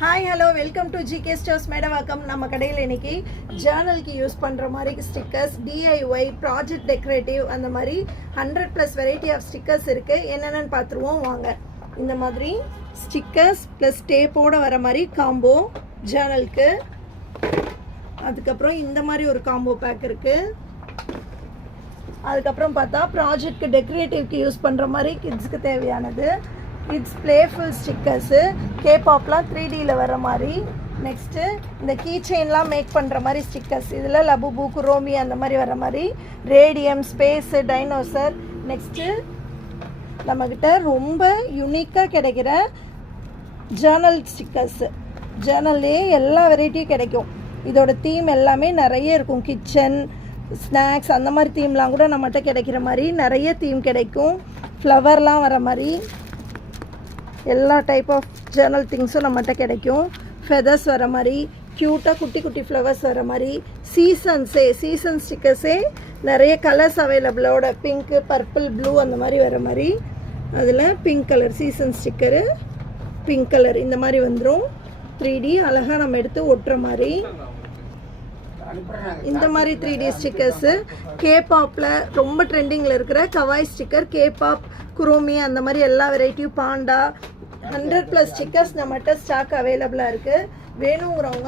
Hi hello welcome to GK stores Medavakkam. நம்ம கடையில் இன்னைக்கு ஜேர்னலுக்கு யூஸ் பண்ணுற மாதிரி ஸ்டிக்கர்ஸ், டிஐஒய், ப்ராஜெக்ட் டெக்கரேட்டிவ், அந்த மாதிரி 100+ வெரைட்டி ஆஃப் ஸ்டிக்கர்ஸ் இருக்குது. என்னென்னு பார்த்துருவோம் வாங்க. இந்த மாதிரி ஸ்டிக்கர்ஸ் ப்ளஸ் டேப்போடு வர மாதிரி காம்போ ஜேர்னலுக்கு. அதுக்கப்புறம் இந்த மாதிரி ஒரு காம்போ பேக் இருக்குது. அதுக்கப்புறம் பார்த்தா ப்ராஜெக்ட்க்கு டெக்கரேட்டிவ்க்கு யூஸ் பண்ணுற மாதிரி கிட்ஸுக்கு தேவையானது. கிட்ஸ் பிளேஃபுல் ஸ்டிக்கர்ஸு, கேபாப்லாம் 3Dயில் வர மாதிரி. நெக்ஸ்ட்டு இந்த கீ செயின்லாம் மேக் பண்ணுற மாதிரி ஸ்டிக்கர்ஸ். இதில் லபுபு, குரோமி அந்த மாதிரி வர மாதிரி. Radium, space, dinosaur. நெக்ஸ்ட்டு நம்மக்கிட்ட ரொம்ப யூனிக்காக கிடைக்கிற ஜேர்னல் ஸ்டிக்கர்ஸு. ஜேர்னல்லே எல்லா வெரைட்டியும் கிடைக்கும். இதோட தீம் எல்லாமே நிறைய இருக்கும். கிச்சன், ஸ்நாக்ஸ் அந்த மாதிரி தீம்லாம் கூட நம்மகிட்ட கிடைக்கிற மாதிரி நிறைய தீம் கிடைக்கும். ஃப்ளவர்லாம் வர மாதிரி எல்லா டைப் ஆஃப் ஜேர்னல் திங்ஸும் நம்மகிட்ட கிடைக்கும். ஃபெதர்ஸ் வர மாதிரி, க்யூட்டாக குட்டி குட்டி ஃப்ளவர்ஸ் வர மாதிரி. சீசன் ஸ்டிக்கர்ஸே நிறைய கலர்ஸ் அவைலபிளோட, பிங்க்கு, பர்பிள், ப்ளூ அந்த மாதிரி வர மாதிரி. அதில் pink colour season sticker, pink colour இந்த மாதிரி வந்துடும். 3D அழகாக நம்ம எடுத்து ஒட்டுற மாதிரி. இந்த மாதிரி 3D ஸ்டிக்கர்ஸு. கேபாப்பில் ரொம்ப ட்ரெண்டிங்கில் இருக்கிற கவாய் ஸ்டிக்கர், கேபாப், குரோமி அந்த மாதிரி எல்லா வெரைட்டியும், பாண்டா 100+ ஸ்டிக்கர்ஸ் நம்மகிட்ட ஸ்டாக் அவைலபிளாக இருக்குது. வேணுங்கிறவங்க